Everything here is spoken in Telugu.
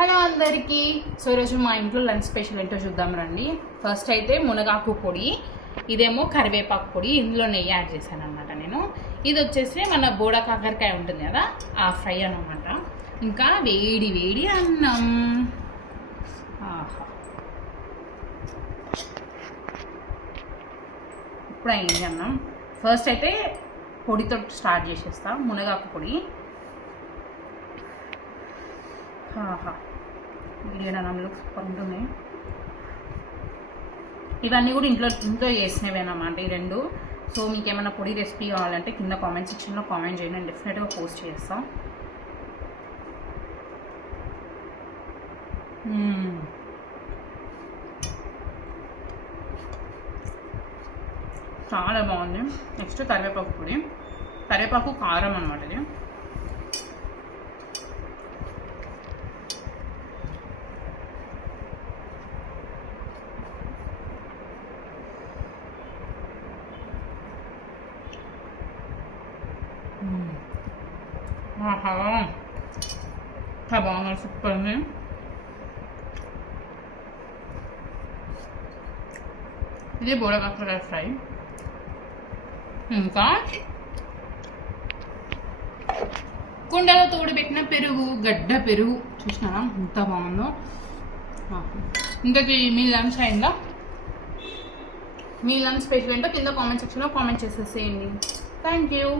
హలో అందరికీ. సో ఈరోజు మా ఇంట్లో లంచ్ స్పెషల్ ఏంటో చూద్దాం రండి. ఫస్ట్ అయితే మునగాకు పొడి, ఇదేమో కరివేపాకు పొడి, ఇందులో నెయ్యి యాడ్ చేశాను అనమాట నేను. ఇది వచ్చేసి మన బోడా కాకరకాయ ఉంటుంది కదా, ఆ ఫ్రై అనమాట. ఇంకా వేడి వేడి అన్నం. ఆహా, ఇప్పుడు అయింది అన్నం. ఫస్ట్ అయితే పొడితో స్టార్ట్ చేసేస్తా. మునగాకు పొడి. ఆహా, వీడియో అన్నంలో సూపర్ ఉంటుంది. ఇవన్నీ కూడా ఇంట్లో చేసినవేనమాట ఈ రెండు. సో మీకు ఏమైనా పొడి రెసిపీ కావాలంటే కింద కామెంట్ సెక్షన్లో కామెంట్ చేయండి, నేను డెఫినెట్గా పోస్ట్ చేస్తాను. చాలా బాగుంది. నెక్స్ట్ కరివేపాకు పొడి, కరివేపాకు కారం అనమాట ఇది. ఆహా, చాలా బాగుంది, సూపర్ ఉంది. ఇది బోడా కాకరకాయ ఫ్రై. ఇంకా కుండలో తోడుపెట్టిన పెరుగు, గడ్డ పెరుగు చూసినారా ఎంత బాగుందో. ఇంతకీ మీ లంచ్ అయిందా? మీ లంచ్ స్పెషల్ ఏంటో కింద కామెంట్ సెక్షన్లో కామెంట్ చేసేసేయండి. Thank you.